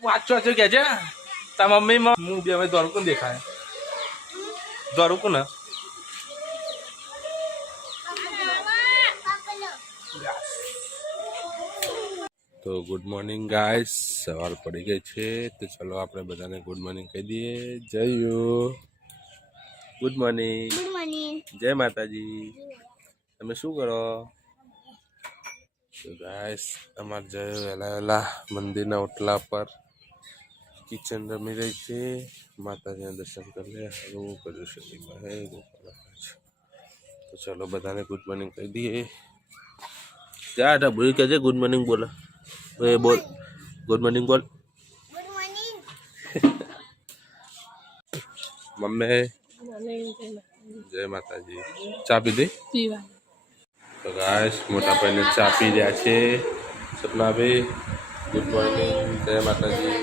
વાંચો વાંચો કે છે તા મમ્મી હું બે હવે દોડકું દેખાય દોડકું ને તો ગુડ મોર્નિંગ ગાઈસ સવાર પડી ગઈ છે તો ચલો આપણે બધાને ગુડ મોર્નિંગ કહી દઈએ જય ગુડ મોર્નિંગ જય માતાજી તમે શું કરો તો ગાઈસ અમારે જય વહેલા વહેલા મંદિરના ઓટલા પર કિચન રમી રહી છે માતાજીના દર્શન કરી લે હું કરું છું તો ચલો બધાને ગુડ મોર્નિંગ કહી દઈએ જા ઢબુ કહેજે ગુડ મોર્નિંગ બોલો એ બોલ ગુડ મોર્નિંગ બોલ મમ્મી જય માતાજી ચા પીધી તો ગાઈસ મોટા ભાઈને ચા પી રહ્યા છે સપનાભાઈ ગુડ મોર્નિંગ જય માતાજી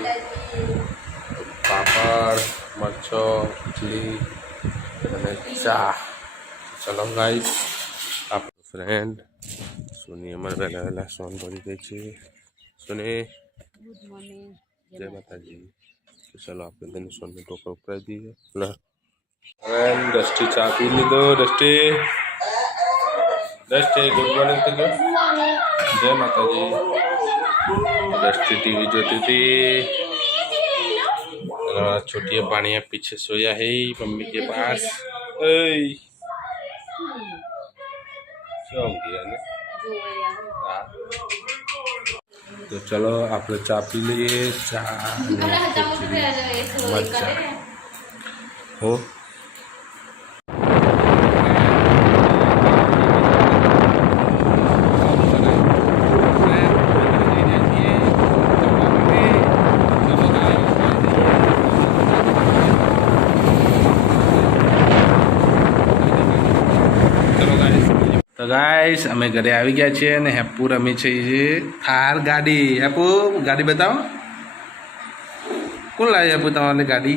પાપડ મરચો ખીચડી અને ચા ચલો ગાઈસ આપણો ફ્રેન્ડ સોની અમારે વહેલા વહેલા સોન ભરી ગઈ છે સોની ગુડ મોર્નિંગ જય માતાજી તો ચલો આપણે તેને સોનને ટોપર ઉપાડી દઈએ લે ફ્રેન્ડ ડસ્ટી ચા પી લીધો ડસ્ટી ગુડ મોર્નિંગ તો जय माता जी दस्ती टीवी जोती थी छोटी पानी पीछे सोया है मम्मी के पास तो चलो आप चा पी लीजिए चा मजा हो तो गाइस अमे घरे आ गया छे ने हेप्पू रमी छे थार गाड़ी हेप्पू गाड़ी बताओ कौन लाए हेप्पू तमारे गाड़ी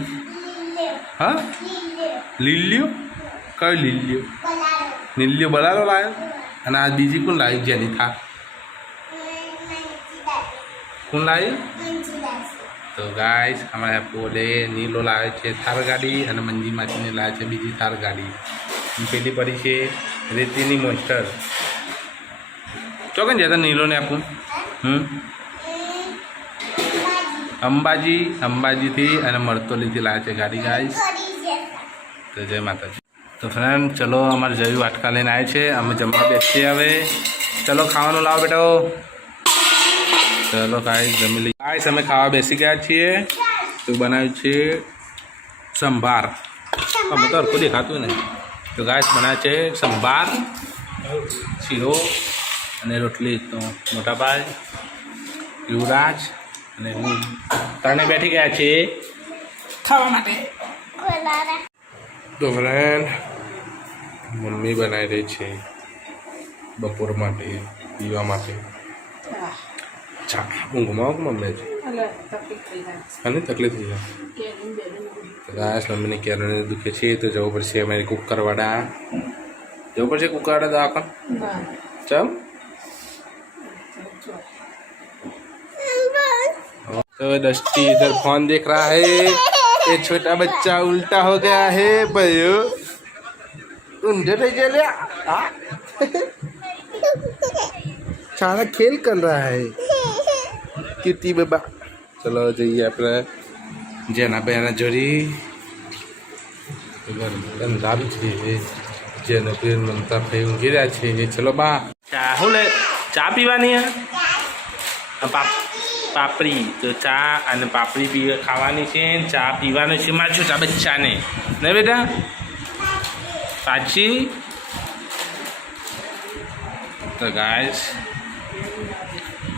हाँ लीलियो कई लीलियो नीलियो बलारो लायो अने आज बीजी कौन लाई जेनी था कौन लायो तो गाइस हमारे हेप्पू ले नीलो लाए छे थार गाड़ी अने मंजी माची ने लाए छे बीजी थार गाड़ी पेली पड़ी छे रेतीनी मोस्टर ચોકન જતા નીલો ને આપું અંબાજીથી અને મરતોલીથી લાવે છે ગાડી ગાઈસ તો જય માતાજી તો ફ્રેન્ડ ચલો અમારે જયું વાટકા લઈને આવે છે અમે જમવા બેસીએ હવે ચલો ખાવાનું લાવો બેટો ચલો ગાઈસ જમી લઈએ ગાઈસ અમે ખાવા બેસી ગયા છીએ તો બનાવ્યું છે સંભાર અમે તો હરખું દેખાતું નહીં तो गाइस बना है संभार सीरो અને રોટલી તો મોટા ભાઈ યુવરાજ અને હું ત્રણે બેઠી ગયા છે ખાવા માટે તો ફ્રેન્ડ મમ્મી બનાવી રહી છે બપોર માટે પીવા માટે ચા ઊંઘમાં મમ્મી છે અને તકલીફ થઈ જાય गाइस मम्मी ने क्या दुखे छे तो जब पर से हमारे कुकर वाड़ा जब पर से कुकर वाड़ा दाखन चल तो डस्टी इधर फोन देख रहा है ये छोटा बच्चा उल्टा हो गया है भयो उंडे चले सारा खेल कर रहा है किटी बाबा चलो जाइए अपने जेना बेना जोड़ी गंदा भी छे जेने पेन मनता फे ઊંઘી રહ્યા છે ચલો બા ચા હું લે ચા પીવાની હે પાપડી તો ચા અને પાપડી પીવા ખાવાની છે ચા પીવાની છે મારા છોટા બચ્ચાને ને બેટા સાચી તો ગાઈસ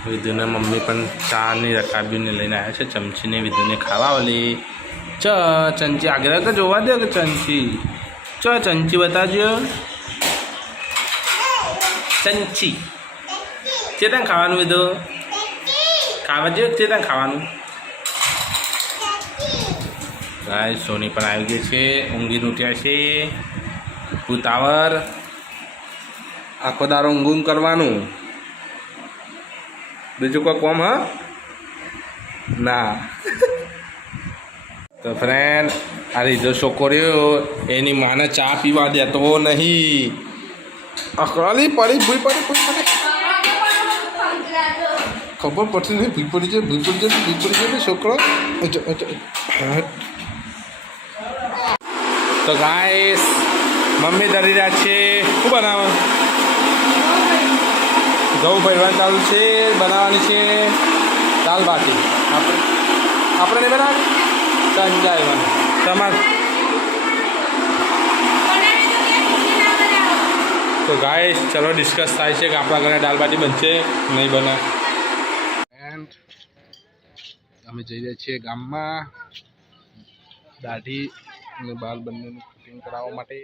વિધુને મમ્મી પણ ચાની રકાબીને લઈને આવ્યા છે ચમચીને વિધુને ખાવા ઓલી ચંચી આગળ તો જોવા દો કે ચંચી ચંચી બતાવજો ચંચી ચેતન ખાવાનું વિધુ ખાવા જો ચેતન ખાવાનું ગાય સોની પણ આવી ગઈ છે ઊંઘીને ઉઠ્યા છે ઉતાવર આખો દારો ઊંઘ કરવાનું બીજું કોઈ કોમ હા ના તો ફ્રેન્ડ આ રીજો છોકરીઓ એની માને ચા પીવા દેતો નહીં. અકળાલી પડી ભૂઈ પડી ખબર પડતી નહીં. ભૂઈ પડી જાય છોકરો. તો ગાઈસ મમ્મી ધરી રહ્યા છે. શું બનાવે? ઘઉં ભરવાનું ચાલુ છે. બનાવવાની છે દાલ બાટી. આપણે નહીં બનાવવાની સંજાયવાની તમારે. તો ગાઈસ ચલો ડિસ્કસ થાય છે કે આપણા ઘરે દાલ બાટી બનશે નહીં બને. એન્ડ અમે જઈ રહ્યા છીએ ગામમાં દાઢી અને બાલ બંનેનું કટિંગ કરાવવા માટે.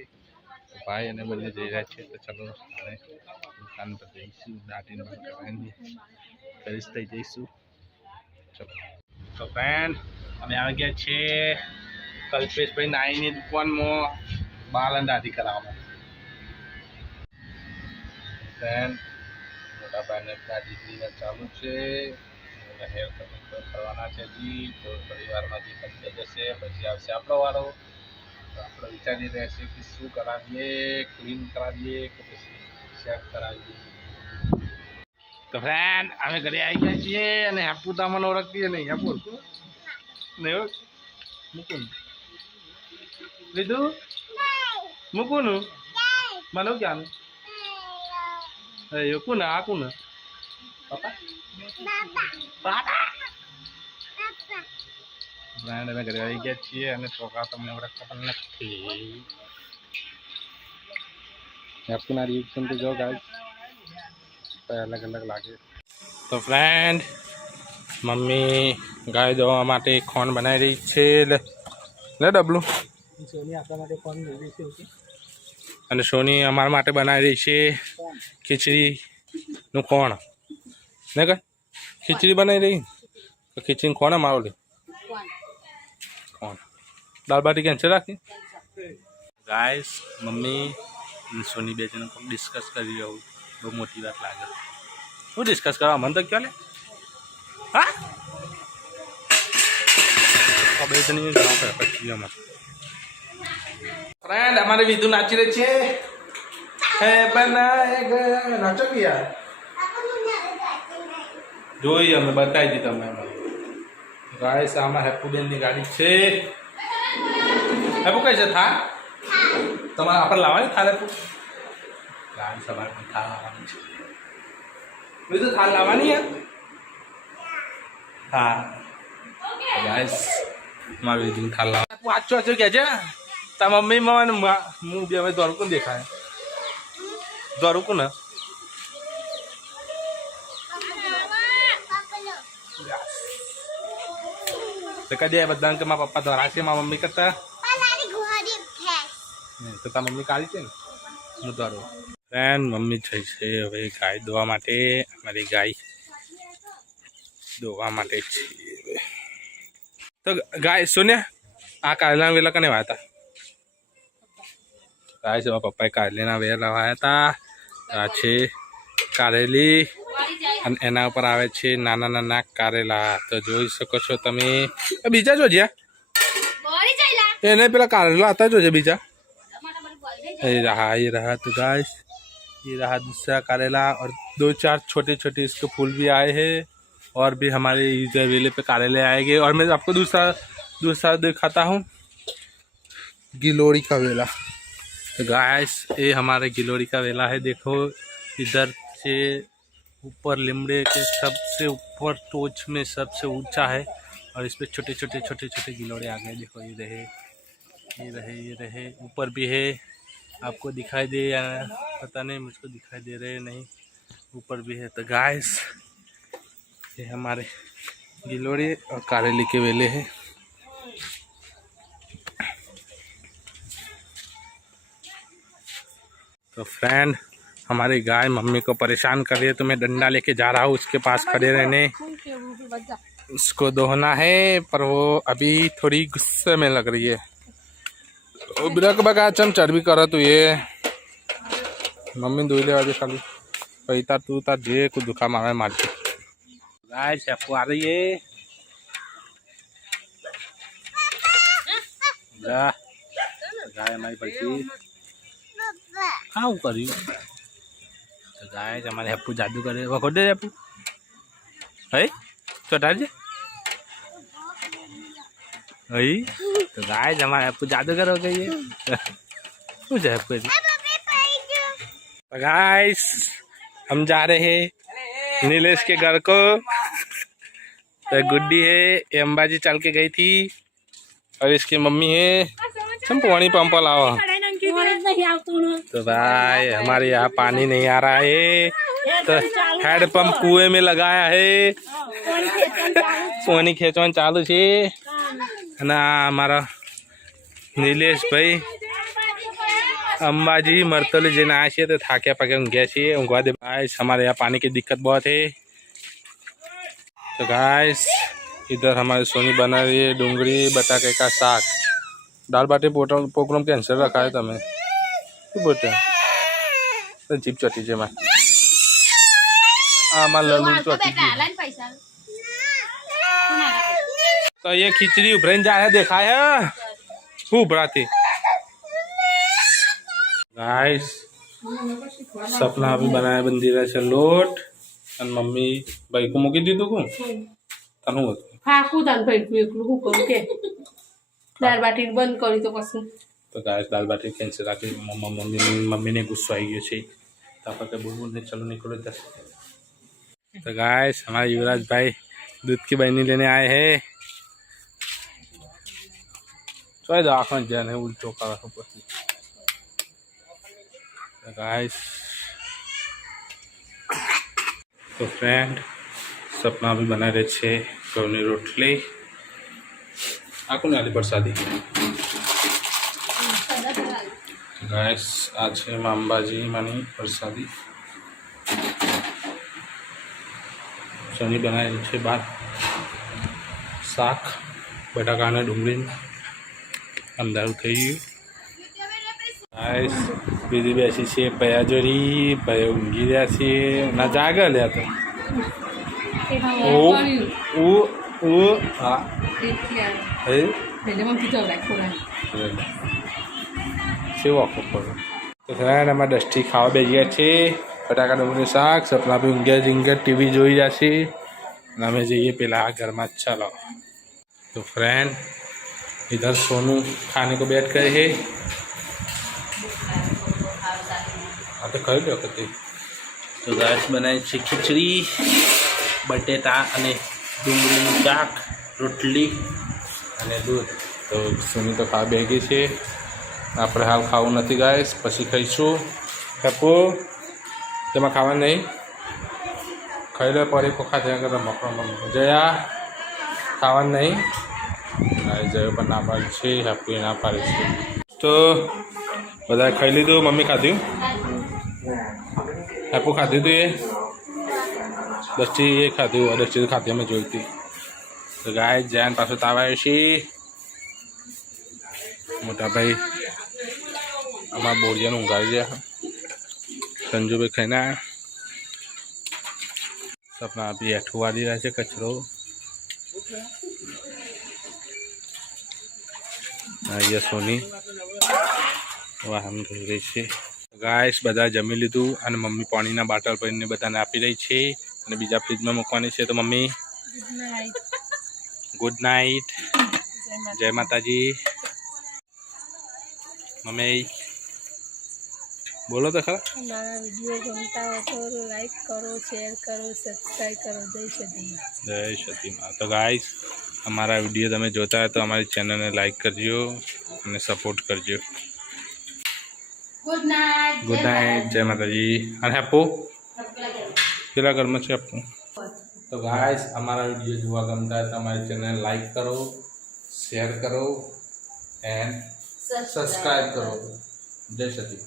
ભાઈ અને બંને જઈ રહ્યા છે. તો ચલો અમે દુકાન પર જઈશું. દાઢીને બાલ કરાવીને ફરીશ થઈ જઈશું. ચલો તો ફ્રેન્ડ અમે આવી ગયા છીએ કલ્પેશભાઈ નાઈની દુકાનમાં બાલ અને દાઢી કરાવવા. ફ્રેન્ડ મોટા ભાઈને દાઢી ક્લીનર ચાલુ છે. હેર કટિંગ કરવાના છે હજી. તો પરિવારમાંથી થઈ જશે પછી આવશે આપણો વારો. તો આપણે વિચારી રહ્યા છીએ કે શું કરાવીએ, ક્લીન કરાવીએ કે પછી સેટ કરાવીએ. તો ફ્રેન્ડ અમે ઘરે આવી ગયા છીએ અને હેપુ તો અમને ઓળખતી નહીં. હેપુ નહીં ઓળખ મૂકું લીધું મૂકું નું મને ક્યાંનું કોને આ કોને પપ્પા ફ્રેન્ડ અમે ઘરે આવી ગયા છીએ અને છોકરા તમને ઓળખતા પણ નથી. હેપુના રિએક્શન તો જો ગાઈસ અલગ અલગ લાગે. તો ફ્રેન્ડ મમ્મી ગાય દોવા માટે ખોણ બનાવી રહી છે. લે ડબલું સોની આપણા માટે ખોણ લઈ રહી છે અને સોની અમારા માટે બનાવી રહી છે ખીચડીનું ખોણ. ને કઈ ખીચડી બનાવી રહી તો ખીચડીનું ખોણ અમારો લે ખોણ. દાળ બાટી કેન્સલ રાખી. ગાઈસ મમ્મી સોની બે જણ ડિસ્કસ કરી રહ્યું. બહુ મોટી વાત લાગે. શું ડિસ્કસ કરવા મને તો ક્યાં લે? હા બે જણી ફ્રેન્ડ અમારે વિધુ નાચી રહી છે. હે બનાય નાચો કે યાર જોઈ અમે બતાવી દી તમે. ગાઈસ આમાં હેપુબેનની ગાડી છે. હેપુ કઈ છે થા તમારે આપણે લાવવાની થાળ? હેપુ ગાડી સવારે પણ થાળ લાવવાની છે. બીજું થાળ લાવવાની યાર. હા ગાઈસ મારું વિધુ થાળ લાવવા વાંચો વાંચો કે છે. તાર મમ્મી મને હું બે હવે દોરું કોણ દેખાય? દોરું કોને? તો કદી બધા કે મારા પપ્પા દોરા છે મારા મમ્મી કરતા. તો તાર મમ્મી કાઢી છે ને હું દોરું. ફ્રેન્ડ મમ્મી થઈ છે હવે ગાય દોવા માટે. અમારી ગાય દોવા માટે છે. તો ગાય સોન્યા આ કારેલા વેલા કને વાયા હતા? ગાય છે પપ્પાએ કારેલીના વેર લવાયા હતા. આ છે કારેલી અને એના ઉપર આવે છે નાના નાના કારેલા. તો જોઈ શકો છો તમે. બીજા જોજે એને પેલા कारेला आता जो बीजा ये रहा तो गाइस ये रहा दूसरा कारेला और दो चार छोटे छोटे इसके फूल भी आए हैं और भी हमारे इस वेले पे कारेले आएंगे। और मैं आपको दूसरा दिखाता हूँ गिलोरी का वेला। तो गाइस ये हमारे गिलोरी का वेला है। देखो इधर से ऊपर लिमड़े के सबसे ऊपर टोच में सबसे ऊंचा है और इस पे छोटे छोटे गिलोड़े आ गए। देखो ये रहे ऊपर भी है, आपको दिखाई दे या पता नहीं, मुझको दिखाई दे रहे नहीं, ऊपर भी है। तो गाइस ये हमारे गिलोड़े और कारेली के वेले हैं। तो फ्रेंड हमारी गाय मम्मी को परेशान कर रही है तो मैं डंडा लेके जा रहा हूँ उसके पास खड़े रहने, उसको दोहना है। पर वो अभी थोड़ी गुस्से में लग रही है। ब्रक बगा चम चर्बी कर तू ये मम्मी दुई ले आज खाली पैता तू तार जे को दुखा मारे मार गाय आपको आ रही है બધા ગાય અમારી પછી આવું કર્યું તો ગાય અમારે હેપુ જાદુ કરે વખો દે હેપુ હઈ ચોટાડજે હઈ तो गाइस हमारे હેપુ जादू करो कहिए શું છે હેપુ तो गाइस हम जा रहे हैं नीलेश के घर को तो गुड्डी है ये अंबाजी चल के गई थी और इसकी मम्मी है पानी पंप लाओ तो भाई हमारे यहाँ पानी नहीं आ रहा है तो हेड पंप कुएं में लगाया है पानी खेचवा चालू है ना हमारा नीलेश भाई अंबाजी मरतोली जेने आए छे तो थाक्या पाके ऊँघ्या छे ऊँघवा दे गाइस हमारे यहाँ पानी की दिक्कत बहुत है तो गाइस इधर हमारी सोनी बना रही है डूंगरी बताके का साग दाल बाटी प्रोग्राम कैंसिल रखा है तमें शू बोलते तो जीप चटी है ललू चटी तो ये खिचड़ी उभरन जाए देखा है शू उभराती गाइस सपना अभी बनाया बंदी रहे छे लोट और मम्मी भाई को मूकी दीधु को तनु फाकू दाल भाई को एकलू हूँ करूँ के दाल बाटी बंद करी तो पसू तो गाइस दाल बाटी कैंसिल राखी मम्मी ने गुस्सा आई गयो छे तापर के बोल ने चलो निकलो इधर तो गाइस हमारे युवराज भाई दूध की बहनी लेने आए हैं चलो आँख में जाने उल्टो का गाइस तो फ्रेंड सपना भी बना रहे छे घઉંની રોટલી આ કોને આલી પ્રસાદી ગાइस आज છે અંબાજી માની પ્રસાદી સોની બનાવી છે બાદ શાક બટાકાના ડુંગળી અંધારું થઈ ગયું गाइस बीजी बेसी छे पया जोरी पया ઊંઘી રહ્યા છે ના જાગે લે તો ઓ ઓ ઓ હા હે એટલે મમ્મી તો રાખો સેવા ખબર તો ઘણા અમારા ડસ્ટી ખાવા બેસી ગયા છે બટાકા ડુંગળીનું શાક સપના બી ઊંઘ્યા જીંગ્યા ટીવી જોઈ જશે અને અમે જઈએ પેલા ઘરમાં ચાલો तो फ्रेंड इधर सोनू खाने को बैठ गए हैं तो खाई लो कती तो गाइस बनाई छे खिचड़ी बटेटा अने डूंगळीનું શાક રોટલી અને દૂધ તો સોની તો ખા બેગી છે આપણે હાલ ખાવું નથી ગાઈસ પછી ખાઈશું હેપુ તેમાં ખાવા નહીં ખાઈ લે પરી કોખા થયા કરતા મકરમાં જયા ખાવા નહીં જયો પણ ના પાડી છે હેપુ ના પાડી છે તો બધા ખાઈ લીધું મમ્મી ખાધું હેપુ ખાધું તું એ દસ્તી એ ખાધું દસ્તી ખાધી અમે જોઈ હતી તો ગાય જૈન પાછું તાવ આવ્યો છે મોટા ભાઈ આમાં બોરિયાનું ઊંઘાડી રહ્યા સંજુભાઈ ખાઈને આવ્યા સપના બી હેઠું વાળી રહ્યા છે કચરો ये सोनी वाहन धोई रही है गाइस बधा जमी लीधु और मम्मी पानी ना बाटल भरीने बधाने आपी रही है और बीजा फ्रीज में मूकवानी है तो मम्मी गुड नाइट जय माताजी मम्मी बोलो तो खरा हमारा वीडियो गमता हो तो लाइक करो शेयर करो सब्सक्राइब करो जय सती माँ तो गाइस हमारा वीडियो तमे जोता है तो हमारी चैनल ने लाइक करजो और सपोर्ट करजो गुड नाइट जय माता जी अरे हेपू केला घर में छे हेपू तो गाइस हमारा वीडियो जुआ गमता है तो हमारी चैनल लाइक करो शेयर करो एंड सब्सक्राइब करो जय सती।